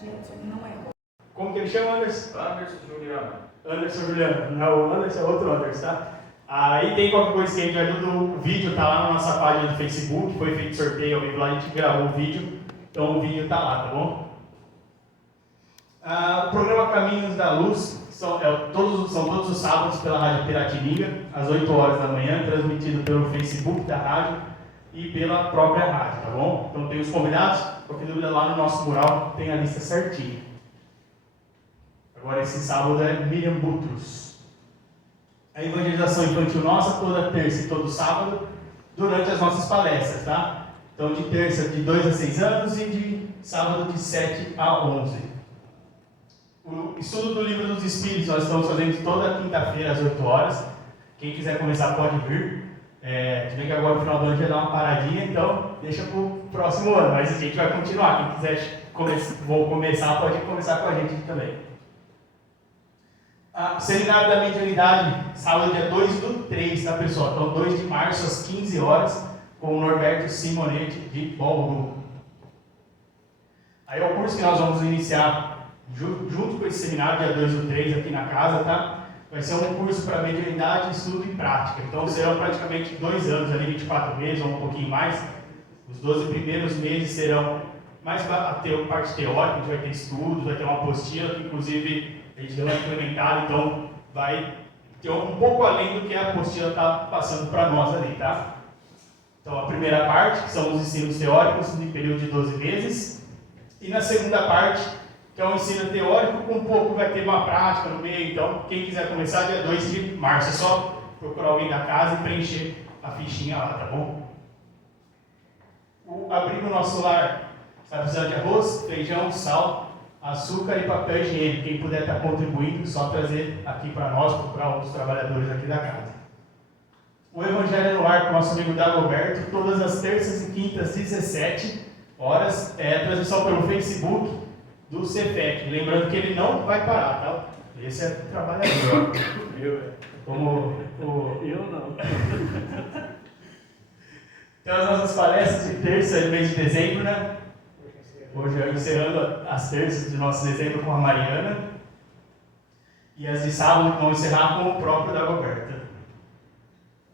Gente, não é. Como que ele chama, Anderson? Anderson Juliano. Anderson Juliano. Não, o Anderson é outro Anderson, tá? Aí tem qualquer coisa que a gente vai do vídeo, tá lá na nossa página do Facebook, foi feito sorteio ao vivo lá, a gente gravou o vídeo, então o vídeo tá lá, tá bom? O programa Caminhos da Luz são todos os sábados pela Rádio Piratininga, às 8 horas da manhã, transmitido pelo Facebook da rádio e pela própria rádio, tá bom? Então tem os convidados, qualquer dúvida lá no nosso mural tem a lista certinha. Agora esse sábado é Miriam Butros. A evangelização infantil nossa, toda terça e todo sábado, durante as nossas palestras, tá? Então de terça de 2 a 6 anos e de sábado de 7 a 11. O estudo do Livro dos Espíritos nós estamos fazendo toda quinta-feira às 8 horas. Quem quiser começar pode vir. Vê que agora no final do ano já dá uma paradinha, então deixa para o próximo ano, mas a gente vai continuar. Quem quiser começar, pode começar com a gente também. Seminário da Mediunidade, sábado dia 2/3, tá pessoal? Então 2 de março às 15 horas, com o Norberto Simonetti de Bauru. Aí é o curso que nós vamos iniciar junto com esse seminário, dia 2/3, aqui na casa, tá? Vai ser um curso para mediunidade, estudo e prática. Então serão praticamente 2 anos, ali 24 meses ou um pouquinho mais. Os 12 primeiros meses serão mais a parte teórica, a gente vai ter estudos, vai ter uma apostila, que inclusive a gente deu uma implementada, então vai ter um pouco além do que a apostila está passando para nós ali, tá? Então a primeira parte, que são os ensinos teóricos, no período de 12 meses. E na segunda parte, que é um ensino teórico, com um pouco vai ter uma prática no meio. Então, quem quiser começar, dia 2 de março, é só procurar alguém da casa e preencher a fichinha lá, tá bom? O Abrigo Nosso Lar está precisando de arroz, feijão, sal, açúcar e papel higiênico. Quem puder estar contribuindo, só trazer aqui para nós, procurar outros trabalhadores aqui da casa. O Evangelho no Ar com o nosso amigo Dagoberto, todas as terças e quintas, 17 horas, transmissão pelo Facebook do Cefet. Lembrando que ele não vai parar, tá? Esse é trabalhador. Eu não. Então as nossas palestras de terça e mês de dezembro, né? Hoje encerrando as terças de nosso dezembro com a Mariana. E as de sábado vão encerrar com o próprio Dagoberto.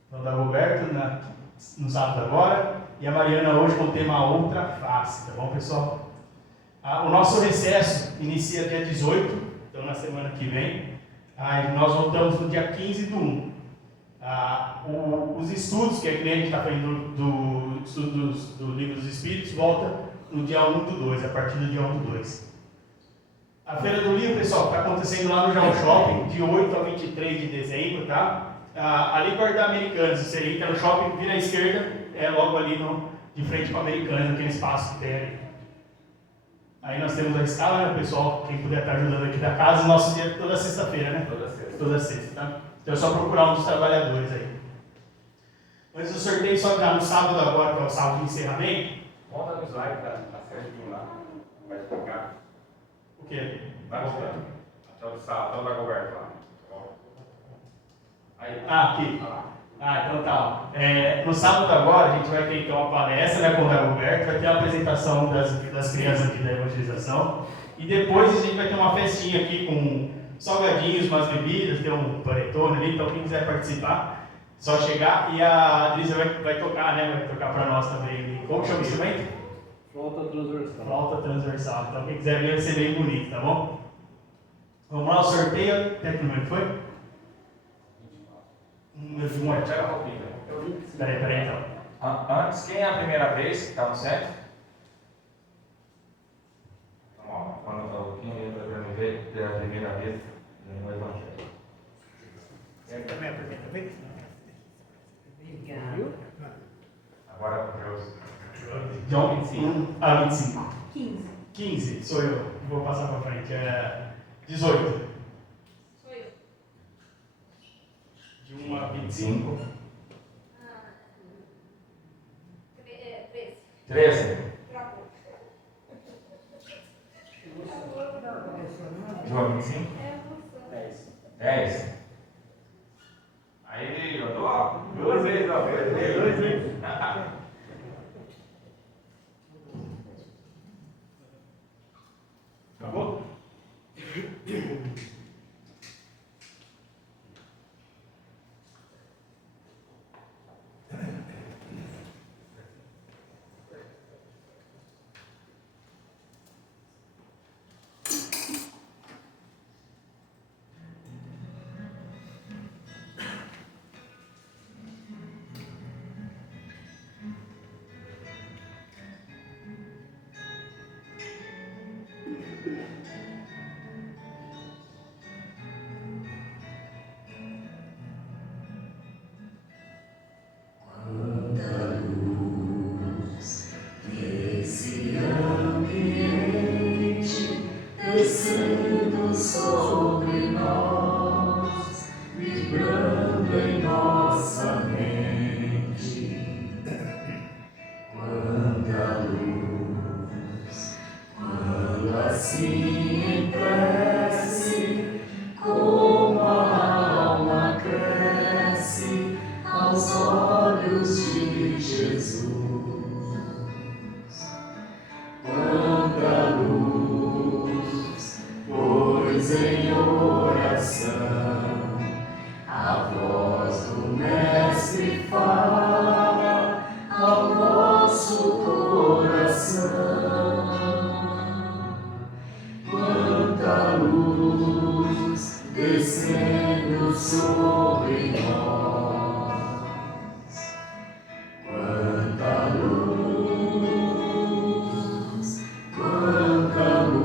Então o Dagoberto no sábado agora. E a Mariana hoje com o tema Outra Face, tá bom, pessoal? O nosso recesso inicia dia 18, então na semana que vem. Nós voltamos no dia 15/1. Os estudos, que a gente está fazendo do estudo do Livro dos Espíritos, volta no dia 1/2, a partir do dia 1/2. A Feira do Livro, pessoal, está acontecendo lá no Jal Shopping, de 8 a 23 de dezembro, tá? Ali perto da Americanas, você entra no shopping, vira à esquerda, é logo ali de frente com a Americanas, aquele espaço que tem ali. Aí nós temos a escala, né, pessoal? Quem puder estar ajudando aqui da casa, nosso dia é toda sexta-feira, né? Toda sexta, tá? Então é só procurar um dos trabalhadores aí. Antes do sorteio, só já no sábado agora, que é o sábado de encerramento. Volta no slide, tá certinho lá. Vai explicar. O quê? Vai voltando. Até o Dagoberto lá. Aí. Aqui. Então tá. No sábado agora a gente vai ter então uma palestra, né, com o Dagoberto, vai ter a apresentação das crianças aqui da evangelização e depois a gente vai ter uma festinha aqui com salgadinhos, umas bebidas, tem um panetone ali, então quem quiser participar, só chegar e a Adrisa vai tocar, né, vai tocar para nós também. Como chama o instrumento? Flauta transversal. Flauta transversal, então quem quiser ver vai ser bem bonito, tá bom? Vamos lá, o sorteio, até que número foi? Pega a roupinha. Peraí, então. Antes, quem é a primeira vez que está no set? Então, quem entra pela primeira vez no Evangelho. Também é a primeira vez? Obrigado. Agora, Deus. John 25. 15. 15, sou eu. Vou passar para frente. 18. Sou eu. De 1 a 25. 13. 13. Travou. João 25. 10. Aí, eu tô 2 vezes, ó. 2 vezes. Descendo sobre nós, vibrando em nossa mente. Quanta luz, quando assim em prece, como a alma cresce aos olhos de Jesus. Quanta luz, pois em oração a voz do Mestre fala ao nosso coração. Quanta luz descendo sobre nós. Quanta luz, quanta luz.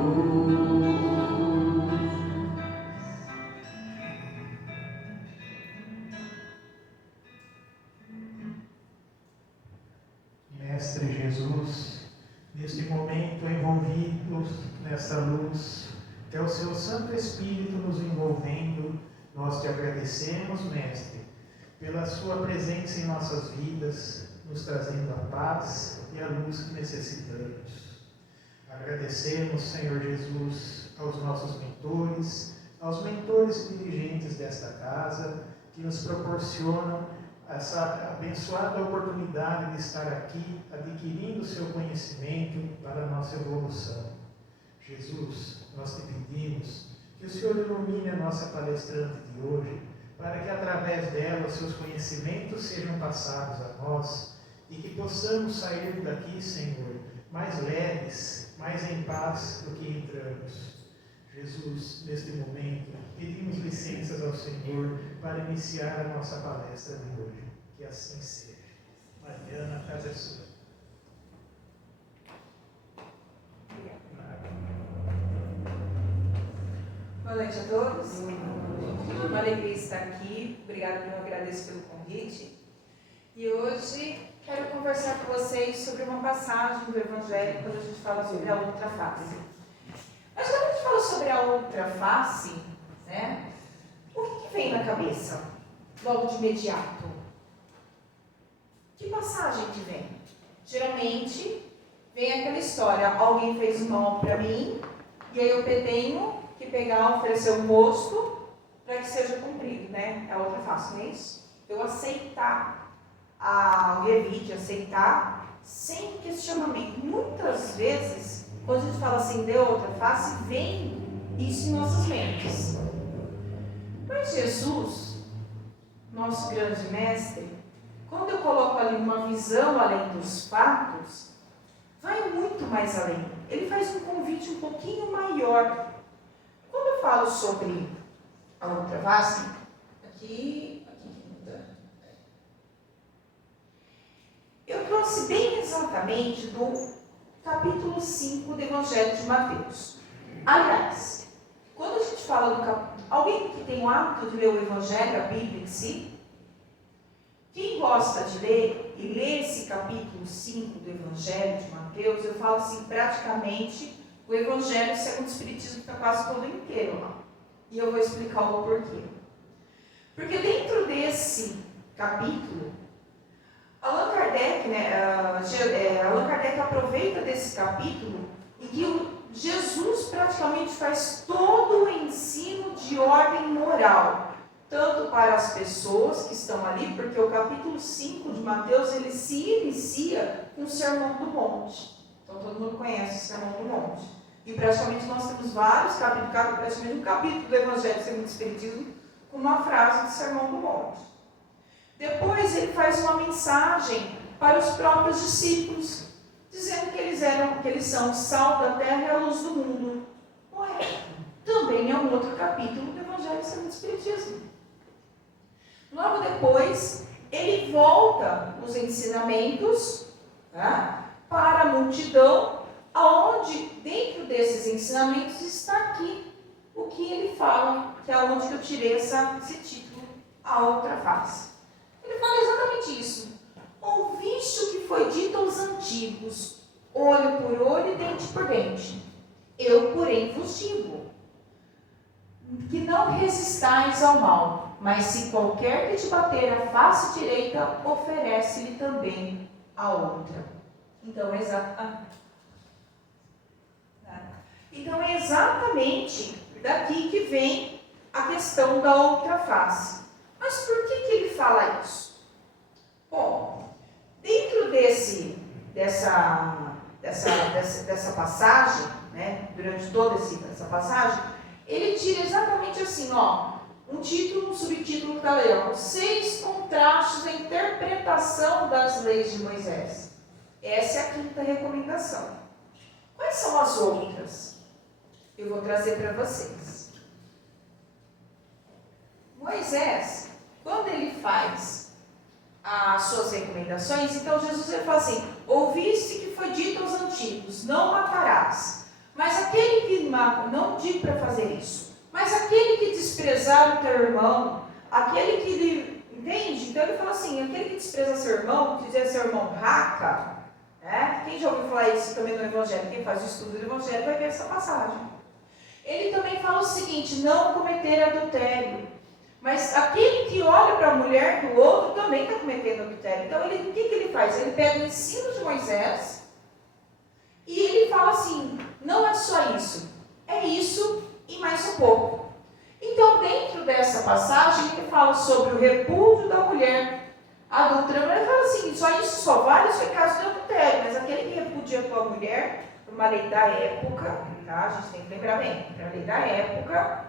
Mestre Jesus, neste momento envolvidos nessa luz, que é o seu Santo Espírito nos envolvendo, nós te agradecemos, Mestre, pela sua presença em nossas vidas, nos trazendo a paz e a luz que necessitamos. Agradecemos, Senhor Jesus, aos nossos mentores e dirigentes desta casa, que nos proporcionam essa abençoada oportunidade de estar aqui, adquirindo o seu conhecimento para a nossa evolução. Jesus, nós te pedimos que o Senhor ilumine a nossa palestrante de hoje, para que através dela os seus conhecimentos sejam passados a nós e que possamos sair daqui, Senhor, mais leves, mais em paz do que entramos. Jesus, neste momento, pedimos licenças ao Senhor para iniciar a nossa palestra de hoje. Que assim seja. Mariana, a casa é sua. Boa noite a todos. Uma alegria estar aqui. Obrigada, eu agradeço pelo convite. E hoje quero conversar com vocês sobre uma passagem do Evangelho quando a gente fala sobre a outra face. Mas quando a gente fala sobre a outra face, né, o que vem na cabeça logo de imediato? Que passagem que vem? Geralmente vem aquela história, alguém fez um mal para mim e aí eu tenho que pegar, oferecer um rosto para que seja cumprido, né? É a outra face, não é isso? Eu aceitar o revide, aceitar sem questionamento. Muitas vezes, quando a gente fala assim, de outra face, vem isso em nossas mentes. Mas Jesus, nosso grande mestre, quando eu coloco ali uma visão além dos fatos, vai muito mais além. Ele faz um convite um pouquinho maior. Quando eu falo sobre a outra face, aqui muda. Eu trouxe bem exatamente do capítulo 5 do Evangelho de Mateus. Aliás, quando a gente fala do alguém que tem o hábito de ler o Evangelho, a Bíblia em si, quem gosta de ler e lê esse capítulo 5 do Evangelho de Mateus, eu falo assim, praticamente o Evangelho segundo o Espiritismo está quase todo inteiro lá. E eu vou explicar o porquê. Porque dentro desse capítulo, Allan Kardec aproveita desse capítulo em que Jesus praticamente faz todo o ensino de ordem moral, tanto para as pessoas que estão ali, porque o capítulo 5 de Mateus, ele se inicia com o Sermão do Monte. Então todo mundo conhece o Sermão do Monte. E praticamente nós temos vários capítulos, praticamente um capítulo do Evangelho segundo o Espiritismo, com uma frase do Sermão do Monte. Depois ele faz uma mensagem para os próprios discípulos, dizendo que eles são o sal da terra e a luz do mundo. Correto. Também é um outro capítulo do Evangelho segundo o Espiritismo. Logo depois, ele volta os ensinamentos, né, para a multidão, aonde dentro desses ensinamentos está aqui o que ele fala, que é onde que eu tirei esse título, a outra face. Ele fala exatamente isso. Ouviste o que foi dito aos antigos, olho por olho e dente por dente. Eu, porém, vos digo, que não resistais ao mal, mas se qualquer que te bater a face direita, oferece-lhe também a outra. Então é exatamente daqui que vem a questão da outra face. Mas por que ele fala isso? Bom, dentro dessa passagem, né, durante toda essa passagem, ele tira exatamente assim, um título, um subtítulo que está ali, 6 contrastes da interpretação das leis de Moisés. Essa é a 5ª recomendação. Quais são as outras? Eu vou trazer para vocês. Moisés, quando ele faz as suas recomendações, então Jesus ele fala assim, ouviste que foi dito aos antigos, não matarás. Mas aquele que não digo para fazer isso, mas aquele que desprezar o teu irmão, aquele que lhe, entende? Então ele fala assim, aquele que despreza seu irmão, que dizer seu irmão raca, né? Quem já ouviu falar isso também no Evangelho, quem faz o estudo do Evangelho vai ver essa passagem. Ele também fala o seguinte, não cometer adultério. Mas aquele que olha para a mulher do outro também está cometendo adultério. Então o que ele faz? Ele pega o ensino de Moisés e ele fala assim, não é só isso, é isso e mais um pouco. Então, dentro dessa passagem, ele fala sobre o repúdio da mulher adulta. Ele fala assim, só isso só vale se for caso de adultério, mas aquele que repudia a tua mulher, por uma lei da época, tá? A gente tem que lembrar bem, a lei da época,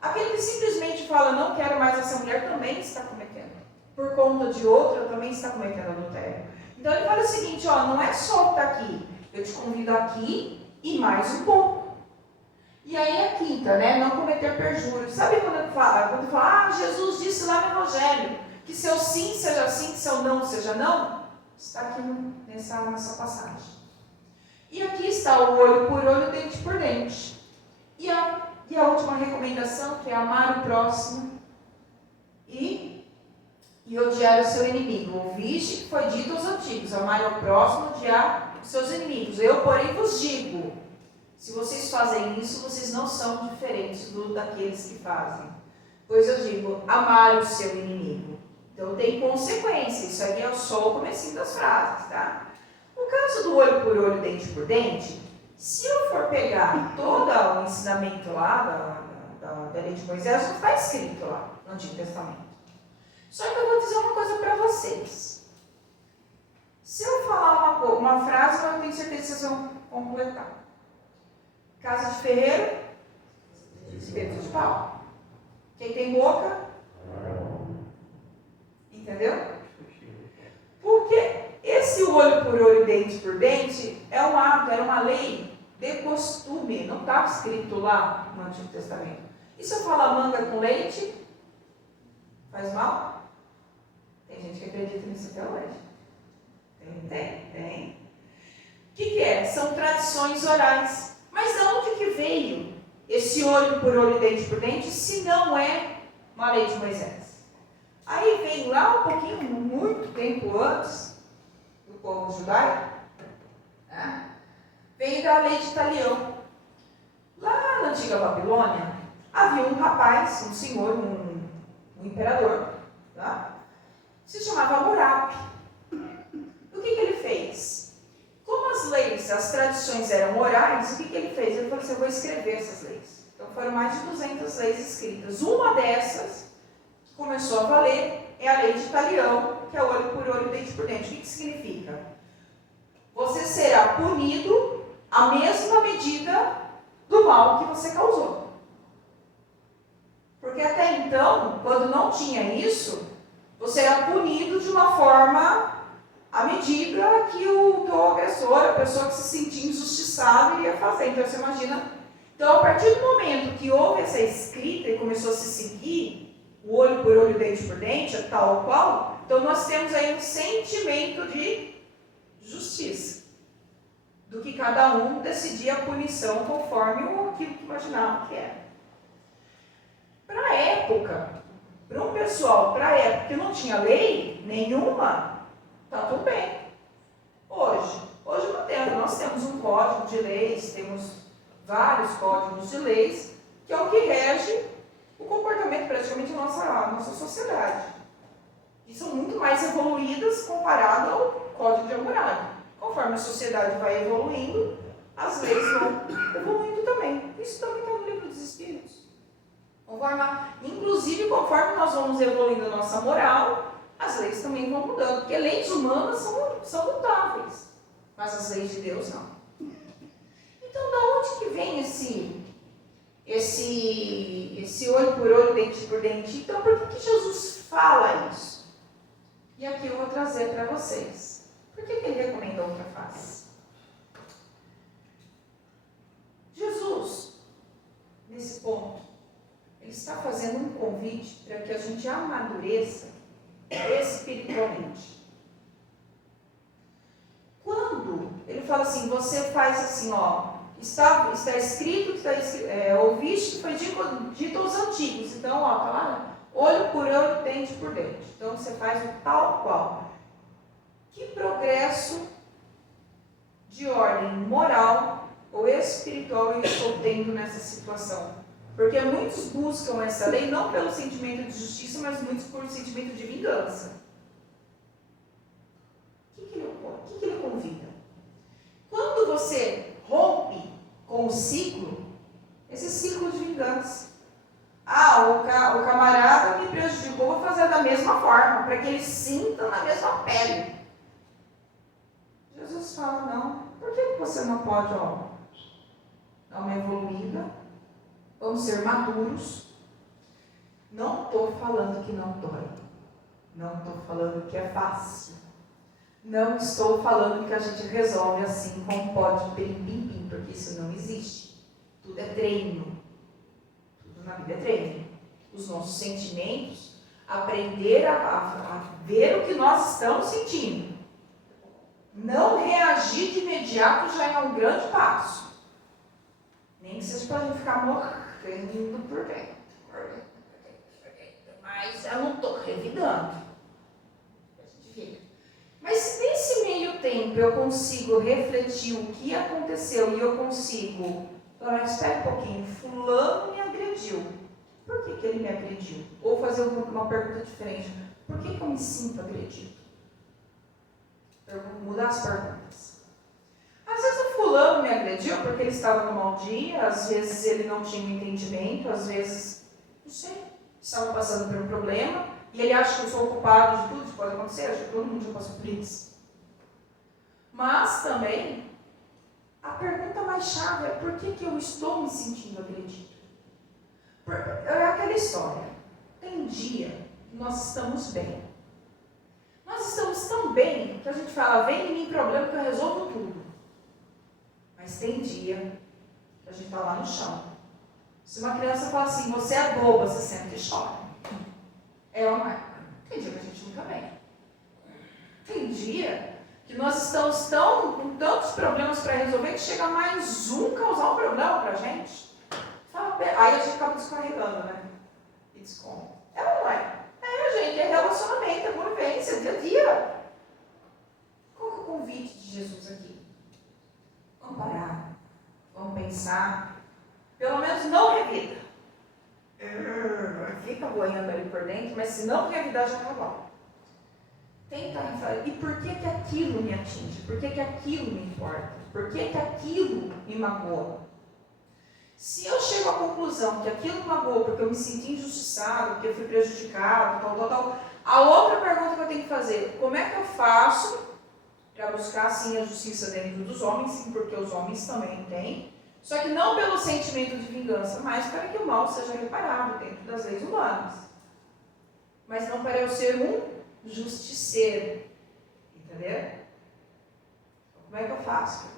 aquele que simplesmente fala, não quero mais essa mulher, também está cometendo. Por conta de outra, também está cometendo adultério. Então, ele fala o seguinte, não é só o que está aqui, eu te convido aqui e mais um pouco. E aí a 5ª, né? Não cometer perjúrio. Sabe quando fala, Jesus disse lá no Evangelho, que seu sim seja sim, que seu não seja não? Está aqui nessa passagem. E aqui está o olho por olho, dente por dente. E a última recomendação, que é amar o próximo e odiar o seu inimigo. Ouviste que foi dito aos antigos, amar o próximo, odiar os seus inimigos. Eu, porém, vos digo, se vocês fazem isso, vocês não são diferentes daqueles que fazem. Pois eu digo, amar o seu inimigo. Então tem consequência, isso aqui é só o comecinho das frases, tá? No caso do olho por olho, dente por dente, se eu for pegar todo o ensinamento lá da lei de Moisés, não está escrito lá no Antigo Testamento. Só que eu vou dizer uma coisa para vocês. Se eu falar uma frase, eu tenho certeza que vocês vão completar. Casa de ferreiro, espeto de pau. Quem tem boca, entendeu? Porque esse olho por olho, dente por dente, é um hábito, era uma lei de costume, não estava escrito lá no Antigo Testamento. E se eu falar manga com leite, faz mal? Tem gente que acredita nisso até hoje. Tem. O que é? São tradições orais. Mas de onde que veio esse olho por olho, dente por dente, se não é uma lei de Moisés? Aí vem lá um pouquinho, muito tempo antes do povo judaico, né? Veio da lei de Talião. Lá na antiga Babilônia, havia um rapaz, um senhor, um imperador, tá? Se chamava Hammurabi. O que ele fez? Como as leis, as tradições eram orais, o que ele fez? Ele falou assim, eu vou escrever essas leis. Então foram mais de 200 leis escritas. Uma dessas, que começou a valer, é a lei de Talião, que é olho por olho, dente por dente. O que significa? Você será punido a mesma medida do mal que você causou. Porque até então, quando não tinha isso, você era punido de uma forma à medida que o teu agressor, a pessoa que se sentia injustiçada, iria fazer. Então você imagina. Então, a partir do momento que houve essa escrita e começou a se seguir, o olho por olho, dente por dente, tal qual, então nós temos aí um sentimento de justiça, do que cada um decidia a punição conforme aquilo que imaginava que era. Para a época, para um pessoal, para a época que não tinha lei nenhuma, está tudo bem. Hoje não temos, nós temos um código de leis, temos vários códigos de leis, que é o que rege o comportamento praticamente da nossa sociedade. E são muito mais evoluídas comparado ao Código de Hammurabi. Conforme a sociedade vai evoluindo, as leis vão evoluindo também. Isso também está no Livro dos Espíritos. Inclusive, conforme nós vamos evoluindo a nossa moral, as leis também vão mudando. Porque leis humanas são mutáveis, mas as leis de Deus não. Então, da onde que vem esse olho por olho, dente por dente? Então, por que Jesus fala isso? E aqui eu vou trazer para vocês. Por que ele recomenda outra face? Jesus, nesse ponto, ele está fazendo um convite para que a gente amadureça espiritualmente. Quando ele fala assim, você faz assim, está escrito, ouviste que foi dito aos antigos. Então, está lá, olho por olho, dente por dente. Então, você faz o tal qual. Que progresso de ordem moral ou espiritual eu estou tendo nessa situação? Porque muitos buscam essa lei não pelo sentimento de justiça, mas muitos por sentimento de vingança. O que ele convida? Quando você rompe com o ciclo, esse ciclo de vingança. O camarada me prejudicou, vou fazer da mesma forma, para que ele sinta na mesma pele. Jesus fala, não. Por que você não pode, dar uma evoluída? Vamos ser maduros. Não estou falando que não dói. Não estou falando que é fácil. Não estou falando que a gente resolve assim como pode, pim, porque isso não existe. Tudo é treino. Tudo na vida é treino. Os nossos sentimentos, aprender a ver o que nós estamos sentindo. Não reagir de imediato já é um grande passo. Nem que vocês podem ficar morrendo por dentro. Mas eu não estou revidando. A gente fica. Mas se nesse meio tempo eu consigo refletir o que aconteceu e eu consigo falar, espera um pouquinho, fulano me agrediu. Por que ele me agrediu? Ou fazer uma pergunta diferente. Por que eu me sinto agredido? Eu vou mudar as perguntas. Às vezes o fulano me agrediu porque ele estava no mau dia, às vezes ele não tinha um entendimento, às vezes, não sei, estava passando por um problema e ele acha que eu sou o culpado de tudo, isso pode acontecer, acho que todo mundo já passou por isso. Mas também, a pergunta mais chave é por que eu estou me sentindo agredido? É aquela história, tem dia que nós estamos bem. Nós estamos tão bem que a gente fala, vem em mim problema que eu resolvo tudo. Mas tem dia que a gente está lá no chão. Se uma criança fala assim, você é boba, você senta e chora. É ou não é? Tem dia que a gente não está bem. Tem dia que nós estamos com tantos problemas para resolver que chega mais um causar um problema para a gente. Aí a gente acaba descarregando, né? E desconta. É ou não é? Gente, é relacionamento, é convivência, dia a dia. Qual que é o convite de Jesus aqui? Vamos parar, vamos pensar, pelo menos não revida. Fica boiando ali por dentro, mas se não revidar já está bom. Tenta refletir, e por que aquilo me atinge? Por que aquilo me importa? Por que aquilo me magoa? Se eu chego à conclusão que aquilo me magoou porque eu me senti injustiçado, porque eu fui prejudicado, tal, a outra pergunta que eu tenho que fazer, como é que eu faço para buscar sim a justiça dentro dos homens, sim, porque os homens também têm Só que não pelo sentimento de vingança, mas para que o mal seja reparado dentro das leis humanas. Mas não para eu ser um justiceiro. Entendeu? Como é que eu faço?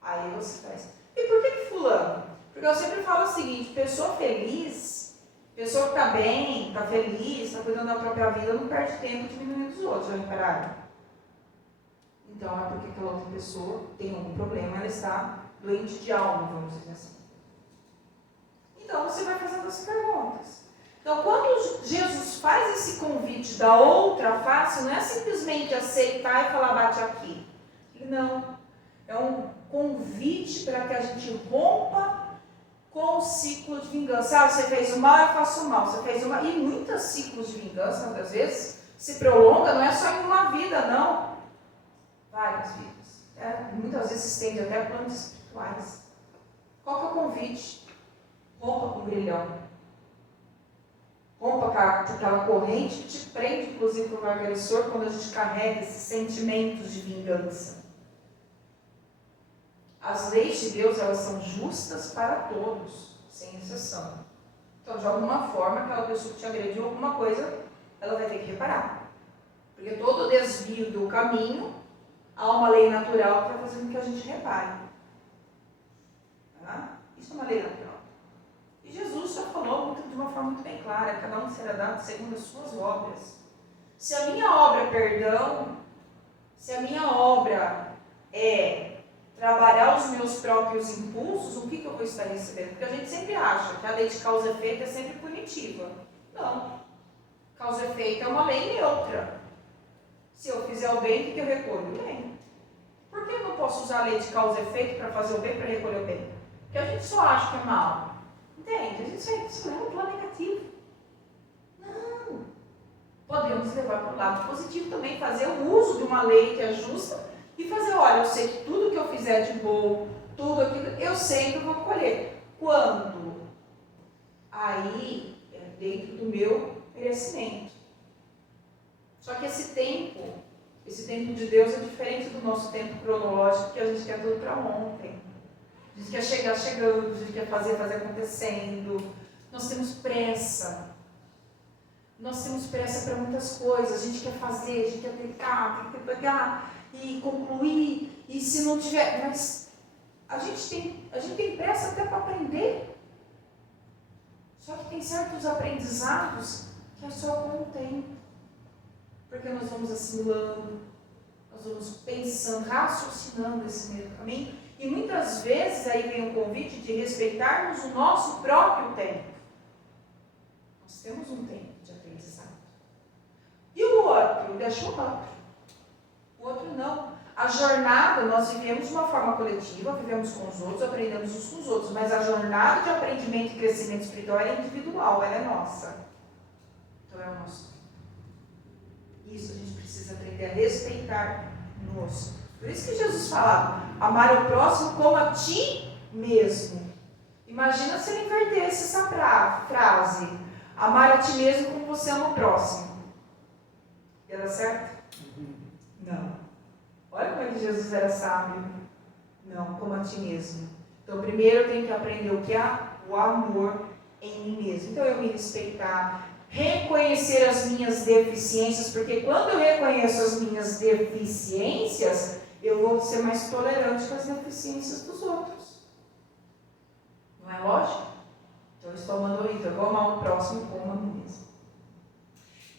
Aí você faz. E por que fulano? Porque eu sempre falo o seguinte, pessoa feliz, pessoa que está bem, está feliz, está cuidando da própria vida, não perde tempo diminuindo os outros, já repararam? Então é porque aquela outra pessoa tem algum problema, ela está doente de alma, vamos dizer assim. Então você vai fazendo as perguntas. Então quando Jesus faz esse convite da outra face, não é simplesmente aceitar e falar bate aqui. Não. É um convite para que a gente rompa com o ciclo de vingança. Ah, você fez o mal, eu faço o mal. Você fez o mal. E muitos ciclos de vingança, muitas vezes, se prolonga, não é só em uma vida, não. Várias vidas. Muitas vezes se estende até a planos espirituais. Qual que é o convite? Rompa com o grilhão. Rompa com aquela corrente que te prende, inclusive, para o agressor, quando a gente carrega esses sentimentos de vingança. As leis de Deus, elas são justas para todos, sem exceção. Então, de alguma forma, aquela pessoa que te agrediu alguma coisa, ela vai ter que reparar. Porque todo desvio do caminho, há uma lei natural que está fazendo que a gente repare. Tá? Isso é uma lei natural. E Jesus já falou de uma forma muito bem clara, cada um será dado segundo as suas obras. Se a minha obra é perdão, se a minha obra é trabalhar os meus próprios impulsos, o que eu vou estar recebendo? Porque a gente sempre acha que a lei de causa e efeito é sempre punitiva. Não. Causa e efeito é uma lei neutra. Se eu fizer o bem, o que eu recolho? O bem. Por que eu não posso usar a lei de causa e efeito para fazer o bem, para recolher o bem? Porque a gente só acha que é mal. Entende? A gente só leva para o lado negativo. Não. Podemos levar para o lado positivo também, fazer o uso de uma lei que é justa, e fazer, olha, eu sei que tudo que eu fizer de bom, tudo aquilo, eu sei que eu vou colher. Quando? Aí, é dentro do meu merecimento. Só que esse tempo de Deus é diferente do nosso tempo cronológico, que a gente quer tudo para ontem. A gente quer chegar chegando, a gente quer fazer acontecendo. Nós temos pressa. Nós temos pressa para muitas coisas. A gente quer fazer, a gente quer tentar, tem que pegar e concluir, e se não tiver, mas a gente tem pressa até para aprender. Só que tem certos aprendizados que é só com o tempo, porque nós vamos assimilando, nós vamos pensando, raciocinando esse meio caminho, e muitas vezes aí vem o convite de respeitarmos o nosso próprio tempo. Nós temos um tempo de aprendizado. E o outro? Deixa o outro. O outro não. A jornada, nós vivemos de uma forma coletiva, vivemos com os outros, aprendemos uns com os outros, mas a jornada de aprendimento e crescimento espiritual é individual, ela é nossa. Então é o nosso. Isso a gente precisa aprender a respeitar-nos. Por isso que Jesus falava, amar o próximo como a ti mesmo. Imagina se ele invertesse essa frase, amar a ti mesmo como você ama o próximo. Ia dar certo? Não. Olha como é que Jesus era sábio. Não, como a ti mesmo. Então, primeiro eu tenho que aprender o que é o amor em mim mesmo. Então, eu me respeitar, reconhecer as minhas deficiências, porque quando eu reconheço as minhas deficiências, eu vou ser mais tolerante com as deficiências dos outros. Não é lógico? Então, eu estou amando isso. Eu vou amar o próximo como a mim mesmo.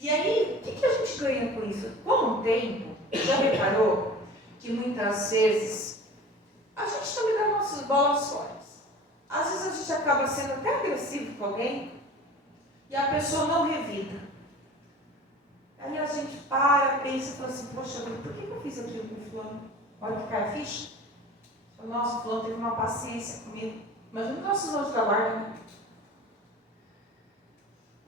E aí, o que a gente ganha com isso? Com o tempo, já reparou que muitas vezes a gente também dá nossas bolas fora. Às vezes a gente acaba sendo até agressivo com alguém e a pessoa não revida. Aí a gente pensa e fala assim, poxa, por que eu fiz aquilo com o fulano? Olha que cai a ficha. Nossa, o fulano teve uma paciência comigo. Imagina o nosso anjo da guarda, né?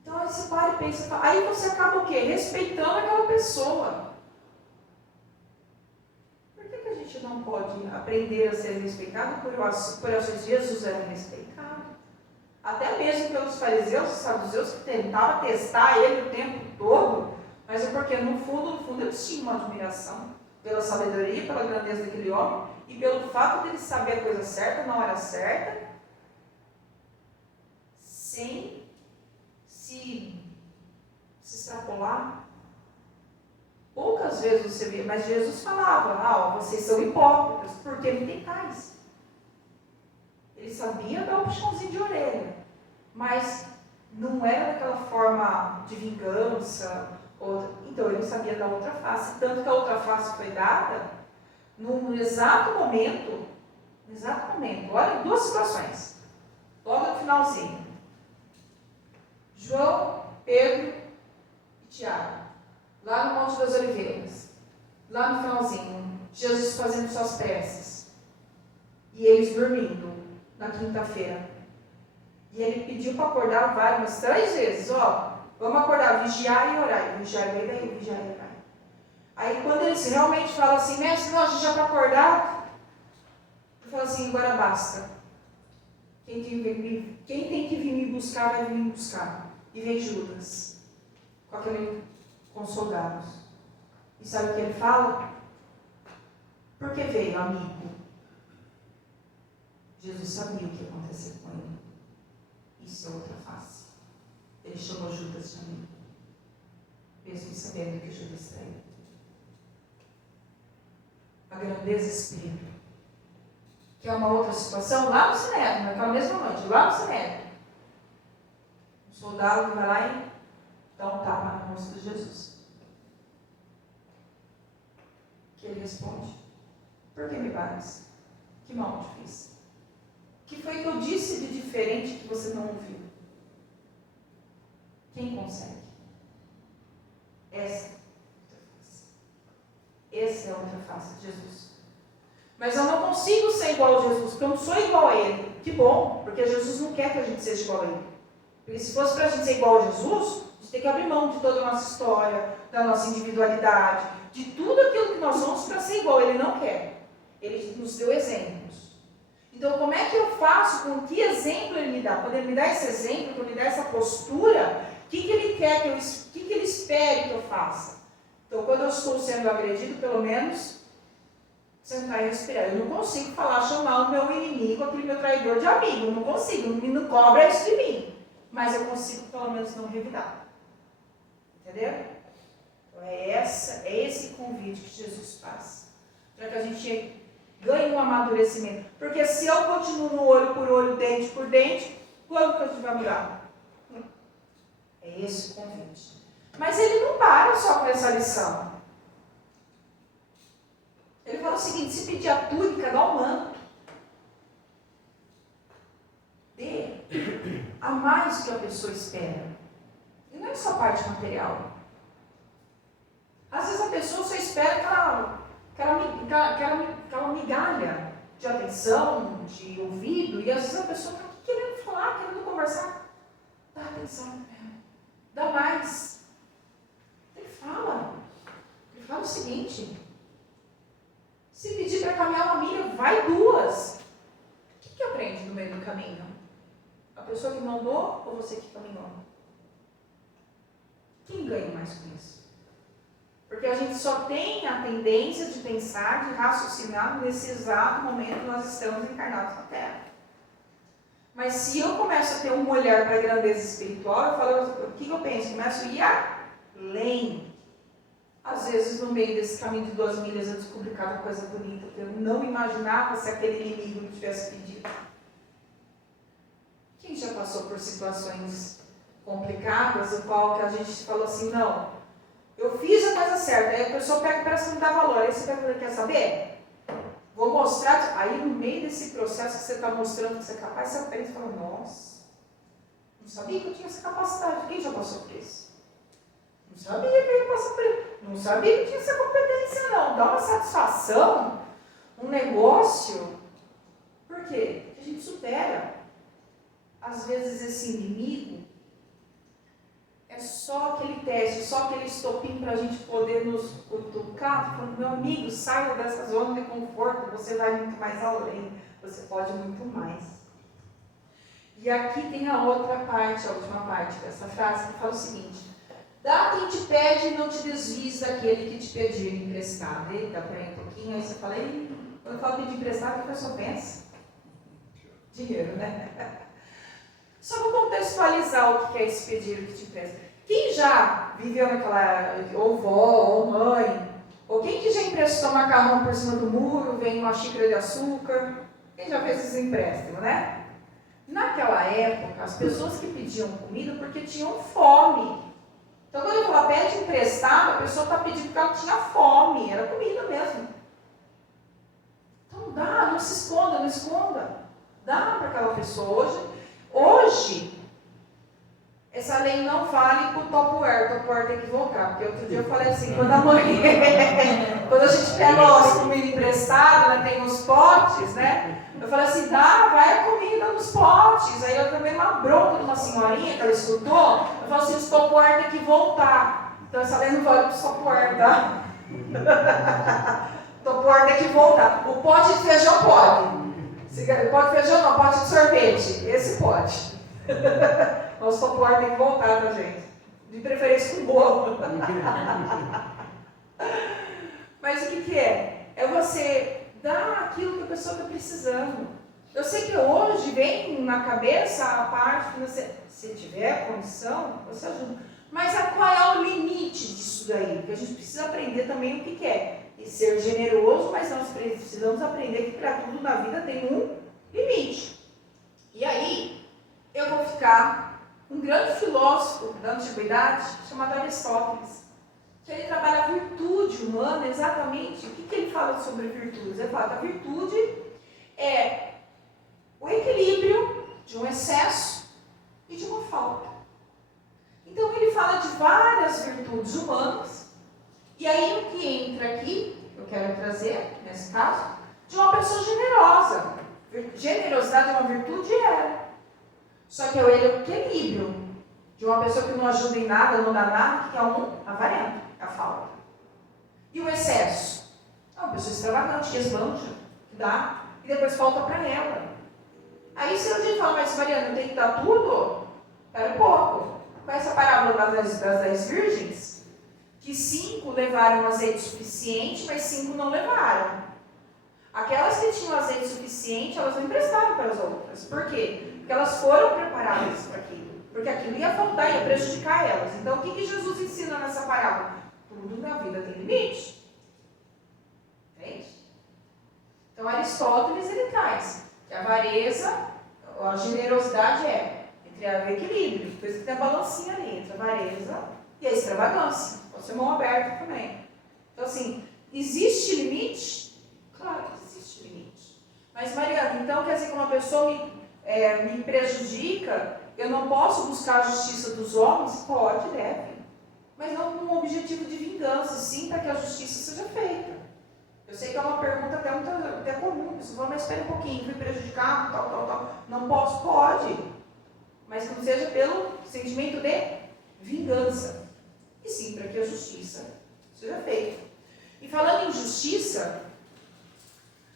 Então aí você para e pensa, aí você acaba o quê? Respeitando aquela pessoa. Por que a gente não pode aprender a ser respeitado por ações de Jesus era respeitado? Até mesmo pelos fariseus e saduceus que tentavam testar ele o tempo todo, mas é porque no fundo eles tinham uma admiração pela sabedoria, pela grandeza daquele homem e pelo fato dele saber a coisa certa, na hora certa, sem se extrapolar. Poucas vezes você vê, mas Jesus falava, vocês são hipócritas, porque me tentais. Ele sabia dar um puxãozinho de orelha, mas não era daquela forma de vingança, então ele não sabia da outra face, tanto que a outra face foi dada no exato momento, olha, duas situações, logo no finalzinho. João, Pedro e Tiago, lá no Monte das Oliveiras, lá no finalzinho, Jesus fazendo suas preces, e eles dormindo na quinta-feira. E ele pediu para acordar umas 3 vezes, vamos acordar, vigiar e orar. Vigiar e daí, vigiar e orar. Aí quando eles realmente falam assim, mestre, não, a gente já está acordado, ele fala assim, agora basta. Quem tem que vir me buscar, vai vir me buscar. E vem Judas, com os soldados. E sabe o que ele fala? Por que veio, amigo? Jesus sabia o que ia acontecer com ele. Isso é outra face. Ele chamou Judas de amigo, mesmo sabendo que Judas traiu. A grandeza espírita, que é uma outra situação lá no Sinédrio, naquela mesma noite, lá no Sinédrio. O soldado vai lá e dá um tapa na moça de Jesus. Que ele responde, por que me bates? Que mal te fiz? O que foi que eu disse de diferente que você não ouviu? Quem consegue? Essa é a outra face de Jesus. Mas eu não consigo ser igual a Jesus, porque eu não sou igual a Ele. Que bom, porque Jesus não quer que a gente seja igual a Ele. Porque se fosse para a gente ser igual a Jesus, a gente tem que abrir mão de toda a nossa história, da nossa individualidade, de tudo aquilo que nós somos para ser igual. Ele não quer. Ele nos deu exemplos. Então, como é que eu faço, com que exemplo Ele me dá? Quando Ele me dá esse exemplo, quando Ele me dá essa postura, o que Ele quer que o que Ele espere que eu faça? Então, quando eu estou sendo agredido, pelo menos, sentar e respirar. Eu não consigo chamar o meu inimigo, aquele meu traidor, de amigo. Eu não consigo, não cobra isso de mim. Mas eu consigo, pelo menos, não revidar. Entendeu? Então, é esse convite que Jesus faz. Para que a gente ganhe um amadurecimento. Porque se eu continuo no olho por olho, dente por dente, quando que a gente vai mudar? É esse o convite. Mas ele não para só com essa lição. Ele fala o seguinte, se pedir a túnica, dá o manto. Dê a mais que a pessoa espera. E não é só parte material. Às vezes a pessoa só espera aquela migalha de atenção, de ouvido, e às vezes a pessoa está querendo falar, querendo conversar. Dá atenção, dá mais. Ele fala o seguinte, se pedir para caminhar 1 milha, vai 2. O que aprende no meio do caminho? A pessoa que mandou ou você que caminhou? Quem ganha mais com isso? Porque a gente só tem a tendência de pensar, de raciocinar nesse exato momento que nós estamos encarnados na Terra. Mas se eu começo a ter um olhar para a grandeza espiritual, eu falo, o que eu penso? Eu começo a ir além. Às vezes, no meio desse caminho de 2 milhas, eu descobri cada coisa bonita, que eu não imaginava se aquele inimigo me tivesse pedido. Quem já passou por situações complicadas, o qual que a gente falou assim, não, eu fiz a coisa certa, aí a pessoa pega e parece que não dá valor, aí você quer saber? Vou mostrar, aí no meio desse processo que você está mostrando que você é capaz, você aprende e fala, nossa, não sabia que eu tinha essa capacidade, quem já passou por isso? Não sabia que eu ia passar por isso, não sabia que tinha essa competência não, dá uma satisfação, um negócio, por quê? Porque a gente supera, às vezes esse inimigo, é só aquele teste, só aquele estopim para a gente poder nos cutucar, falando, meu amigo, saia dessa zona de conforto, você vai muito mais além, você pode muito mais. E aqui tem a outra parte, a última parte dessa frase, que fala o seguinte, dá quem te pede e não te desvies daquele que te pedir emprestado. Eita, peraí um pouquinho, aí você fala, Quando eu falo pedir emprestado, a pessoa pensa? Dinheiro, né? Só para contextualizar o que é esse pedir que te empresta. Quem já viveu naquela, ou vó, ou mãe, ou quem que já emprestou macarrão por cima do muro, vem uma xícara de açúcar? Quem já fez esses empréstimos, né? Naquela época, as pessoas que pediam comida porque tinham fome. Então, quando eu falo pede emprestado, a pessoa está pedindo porque ela tinha fome, era comida mesmo. Então, dá, não se esconda, não esconda. Dá para aquela pessoa. Hoje, essa lei não vale para o Tupperware tem que voltar, porque outro dia eu falei assim, quando a mãe, quando a gente pega as comida emprestada, né, tem os potes, né? Eu falei assim, vai a comida nos potes. Aí eu também uma bronca de uma senhorinha que ela escutou, eu falei assim, os Tupperware tem que voltar. Então essa lei não vale para os Tupperware, tá? Tupperware tem que voltar. O pote de feijão pode. Pote de feijão não, pote de sorvete. Esse pode. Mas o Tupperware tem que voltar, tá, gente? De preferência com bolo. Mas o que é? É você dar aquilo que a pessoa está precisando. Eu sei que hoje vem na cabeça a parte financeira. Se tiver condição, você ajuda. Mas qual é o limite disso daí? Porque a gente precisa aprender também o que é. E ser generoso, mas nós precisamos aprender que para tudo na vida tem um limite. E aí, eu vou ficar um grande filósofo da antiguidade, chamado Aristóteles, que ele trabalha a virtude humana exatamente. O que ele fala sobre virtudes? Ele fala que a virtude é o equilíbrio de um excesso e de uma falta. Então ele fala de várias virtudes humanas, e aí o que entra aqui, eu quero trazer, nesse caso, de uma pessoa generosa. Generosidade é uma virtude? Só que é o equilíbrio de uma pessoa que não ajuda em nada, não dá nada, que é um avarento, é a falta. E o excesso? É uma pessoa extravagante, que esbanja, que dá, e depois falta para ela. Aí se a gente fala, mas Mariana, eu tenho que dar tudo? Espera um pouco. Com essa parábola das 10 virgens, que 5 levaram azeite suficiente, mas 5 não levaram. Aquelas que tinham azeite suficiente, elas não emprestaram para as outras. Por quê? Porque elas foram preparadas para aquilo. Porque aquilo ia faltar, ia prejudicar elas. Então, o que Jesus ensina nessa parábola? Tudo na vida tem limite. Entende? Então, Aristóteles, ele traz que a avareza, a generosidade entre o equilíbrio. Por isso que tem a balancinha ali, entre a avareza e a extravagância. Pode ser mão aberta também. Então, assim, existe limite? Claro que existe limite. Mas, Mariana, então quer dizer que uma pessoa me prejudica, eu não posso buscar a justiça dos homens? Pode, deve. Mas não com um objetivo de vingança, sim para que a justiça seja feita. Eu sei que é uma pergunta até comum. A pessoa fala, mas espera um pouquinho, fui prejudicado, tal. Não posso? Pode. Mas que não seja pelo sentimento de vingança. E sim para que a justiça seja feita. E falando em justiça,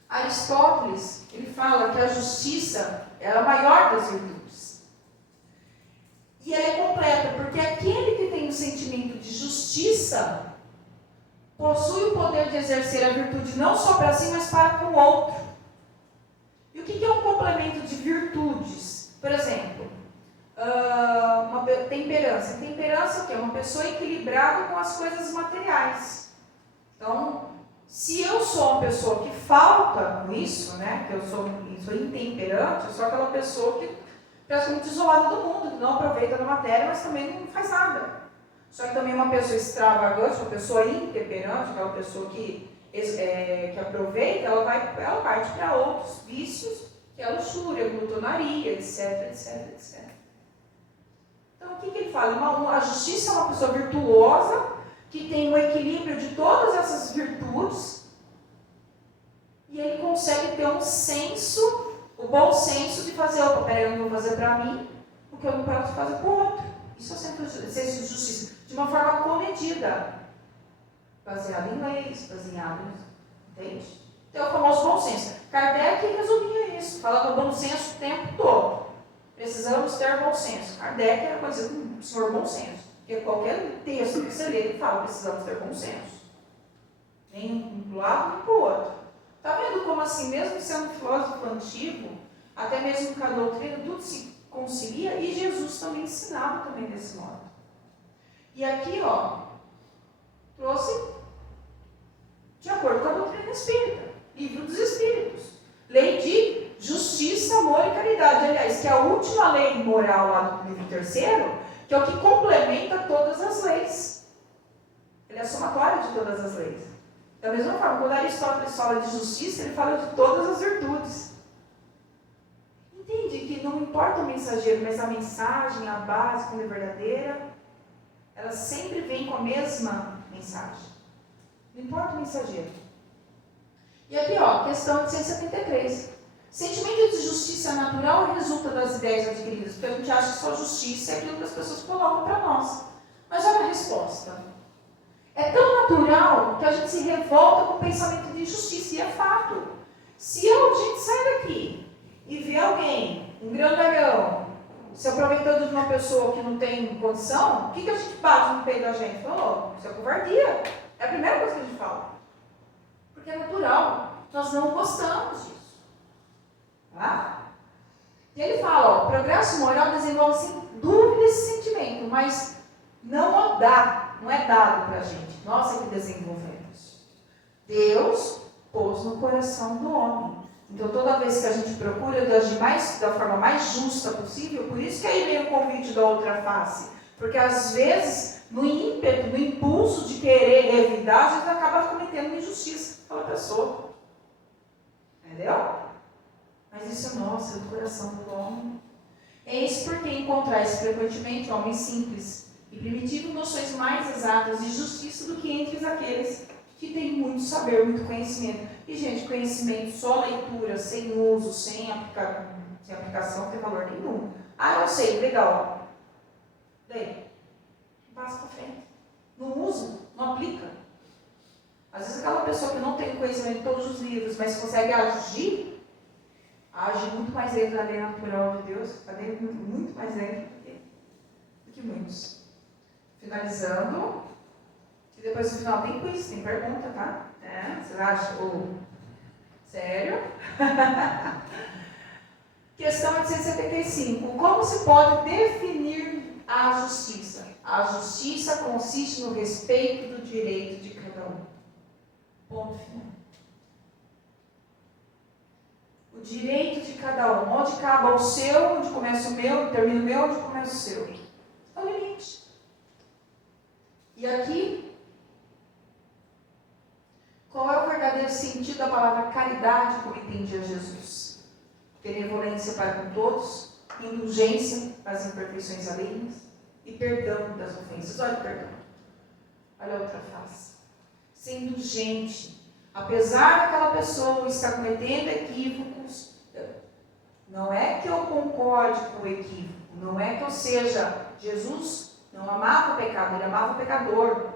Aristóteles, ele fala que a justiça é a maior das virtudes. E ela é completa, porque aquele que tem o sentimento de justiça possui o poder de exercer a virtude não só para si, mas para com o outro. E o que é um complemento de virtudes? Por exemplo, uma temperança. Temperança é o quê? Uma pessoa equilibrada com as coisas materiais. Então, se eu sou uma pessoa que falta com isso, né, que eu sou intemperante, eu sou aquela pessoa que praticamente isolada do mundo, que não aproveita da matéria, mas também não faz nada. Só que também uma pessoa extravagante, uma pessoa intemperante, aquela pessoa que aproveita, ela parte para outros vícios, que é a luxúria, glutonaria, etc. Então, o que ele fala? A justiça é uma pessoa virtuosa, que tem um equilíbrio de todas essas virtudes, e ele consegue ter um senso, o bom senso de fazer, eu não vou fazer para mim o que eu não posso fazer para o outro. Isso é senso de justiça, de uma forma comedida, baseado em leis, baseado em... Entende? Então, é o famoso bom senso. Kardec resumia isso, falava bom senso o tempo todo. Precisamos ter bom senso. Kardec era conhecido como o senhor bom senso. Porque qualquer texto que você lê, ele fala, precisamos ter bom senso. Nem um para o lado, nem para o outro. Está vendo como assim, mesmo sendo filósofo antigo, até mesmo com a doutrina, tudo se concilia, e Jesus também ensinava também desse modo. E aqui, ó, trouxe de acordo com a doutrina espírita, livro dos Espíritos, lei de justiça, amor e caridade. Aliás, que é a última lei moral lá do livro terceiro, que é o que complementa todas as leis. Ele é a somatória de todas as leis. Da mesma forma, quando Aristóteles fala de justiça, ele fala de todas as virtudes. Entende que não importa o mensageiro, mas a mensagem, a base, como é verdadeira, ela sempre vem com a mesma mensagem. Não importa o mensageiro. E aqui, ó, questão de 173. Sentimento de justiça natural resulta das ideias adquiridas, porque a gente acha que só justiça é aquilo que as pessoas colocam para nós. Mas olha a resposta. É tão natural que a gente se revolta com o pensamento de injustiça, e é fato. Se a gente sai daqui e vê alguém, um grandalhão, se aproveitando de uma pessoa que não tem condição, o que a gente bate no peito da gente? Falou, isso é covardia. É a primeira coisa que a gente fala. Porque é natural. Nós não gostamos disso. Tá? E ele fala, ó, o progresso moral desenvolve sem dúvida esse sentimento, mas não é dado para a gente. Nós é que desenvolvemos. Deus pôs no coração do homem. Então, toda vez que a gente procura agir da forma mais justa possível, por isso que aí vem o convite da outra face. Porque, às vezes, no ímpeto, no impulso de querer revidar, a gente acaba cometendo injustiça com aquela pessoa. Entendeu? Mas isso é nosso, é do coração do homem. Eis porque encontrais frequentemente homens simples e primitivos noções mais exatas de justiça do que entre aqueles que têm muito saber, muito conhecimento. E, gente, conhecimento, só leitura, sem uso, sem aplicação, não tem valor nenhum. Ah, eu sei, legal. Daí, passa para frente. Não usa, não aplica. Às vezes aquela pessoa que não tem conhecimento de todos os livros, mas consegue agir, age muito mais dentro da lei natural de Deus, está dentro, muito mais dentro do que muitos. Finalizando, e depois no final tem quiz, tem pergunta, tá? Vocês acham? Sério? Questão 875. Como se pode definir a justiça? A justiça consiste no respeito do direito de cada um. Ponto final. O direito de cada um. Onde acaba o seu, onde começa o meu, termina o meu, onde começa o seu. É o limite. E aqui, qual é o verdadeiro sentido da palavra caridade, como entendia Jesus? Benevolência para com todos, indulgência para as imperfeições alheias e perdão das ofensas. Olha o perdão. Olha a outra face. Ser indulgente. Apesar daquela pessoa estar cometendo equívocos, não é que eu concorde com o equívoco, não é que eu seja... Jesus não amava o pecado, ele amava o pecador.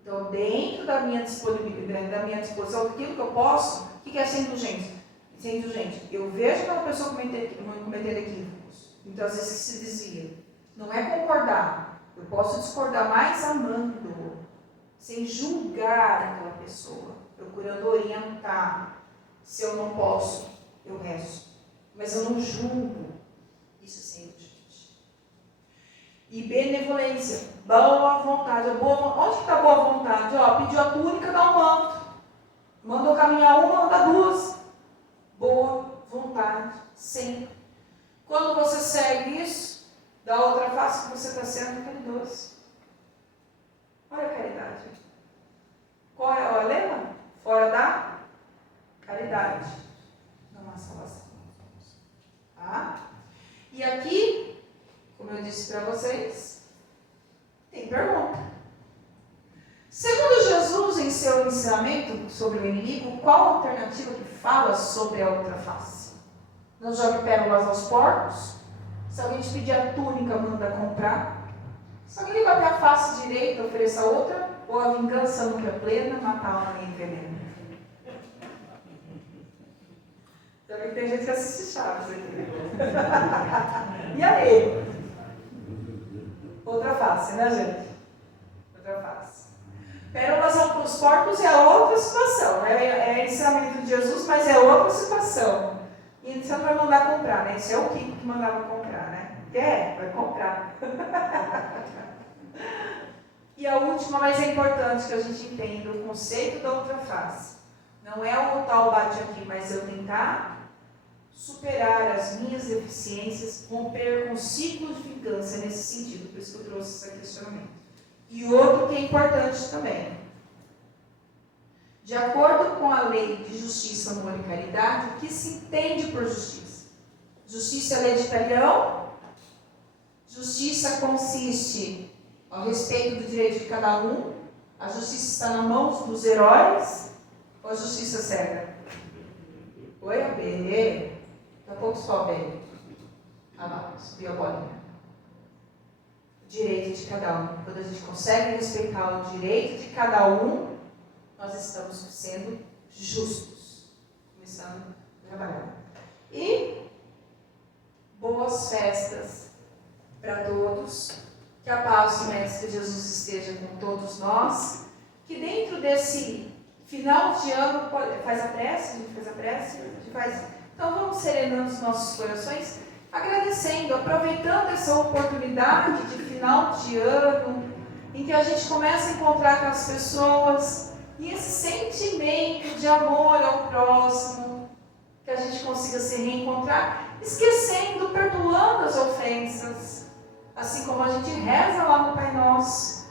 Então, dentro da minha disponibilidade, da minha disposição, daquilo que eu posso, o que é ser indulgente? Ser indulgente. Eu vejo aquela pessoa cometendo equívocos. Então, às vezes se desvia. Não é concordar. Eu posso discordar mais amando, sem julgar aquela pessoa, procurando orientar. Se eu não posso, eu rezo. Mas eu não julgo. Isso é ser indulgente. E benevolência, boa vontade. Onde está a boa vontade? Pediu a túnica, dá um manto. Mandou caminhar uma, anda duas. Boa vontade, sempre. Quando você segue isso, da outra face que você está sendo caridoso. Olha a caridade. Qual é o lema? Fora da caridade não há salvação. Tá? E aqui, como eu disse para vocês, tem pergunta. Segundo Jesus, em seu ensinamento sobre o inimigo, qual a alternativa que fala sobre a outra face? Não jogue pérolas aos porcos? Se alguém te pedir a túnica, manda comprar? Se alguém lhe bater a face direita, ofereça outra? Ou a vingança nunca é plena, mata a alma e envenena? Também tem gente que assiste Chaves aqui. E aí? Outra face, né, gente? Outra face. Pérolas aos porcos é outra situação, né? É ensinamento de Jesus, mas é outra situação. E você não vai mandar comprar, né? Isso é o Kiko que mandava comprar, né? Quer? Vai comprar. E a última, mas é importante que a gente entenda o conceito da outra face. Não é o tal bate aqui, mas eu tentar superar as minhas deficiências, romper com ciclos de vingança nesse sentido. Por isso que eu trouxe esse questionamento. E outro que é importante também. De acordo com a lei de justiça, amor e caridade, o que se entende por justiça? Justiça é lei de talião. Justiça consiste ao respeito do direito de cada um. A justiça está nas mãos dos heróis. Ou a justiça cega? Oi, Abelê? Daqui a pouco sobe aí. Ah lá, subiu a bolinha. Direito de cada um. Quando a gente consegue respeitar o direito de cada um, nós estamos sendo justos. Começando a trabalhar. E boas festas para todos. Que a paz do Mestre Jesus esteja com todos nós. Que dentro desse final de ano, faz a prece? A gente faz a prece? A gente faz. Então vamos serenando os nossos corações, agradecendo, aproveitando essa oportunidade de final de ano, em que a gente começa a encontrar com as pessoas e esse sentimento de amor ao próximo, que a gente consiga se reencontrar, esquecendo, perdoando as ofensas, assim como a gente reza lá no Pai Nosso.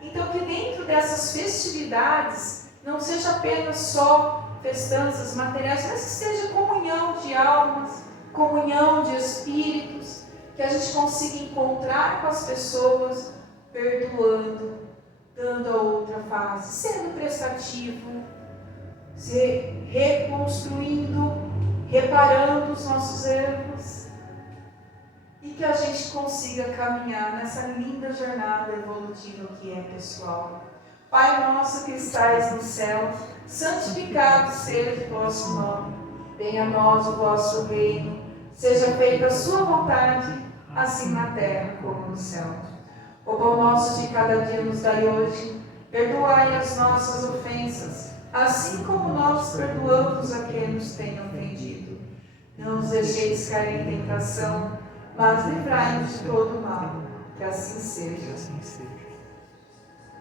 Então que dentro dessas festividades não seja apenas só festanças materiais, mas que seja comunhão de almas, comunhão de espíritos, que a gente consiga encontrar com as pessoas, perdoando, dando a outra face, sendo prestativo, se reconstruindo, reparando os nossos erros, e que a gente consiga caminhar nessa linda jornada evolutiva que é pessoal. Pai nosso que estais no céu, santificado seja o vosso nome. Venha a nós o vosso reino. Seja feita a sua vontade, assim na terra como no céu. O pão nosso de cada dia nos dai hoje. Perdoai as nossas ofensas, assim como nós perdoamos a quem nos tem ofendido. Não nos deixeis cair em tentação, mas livrai-nos de todo mal. Que assim seja.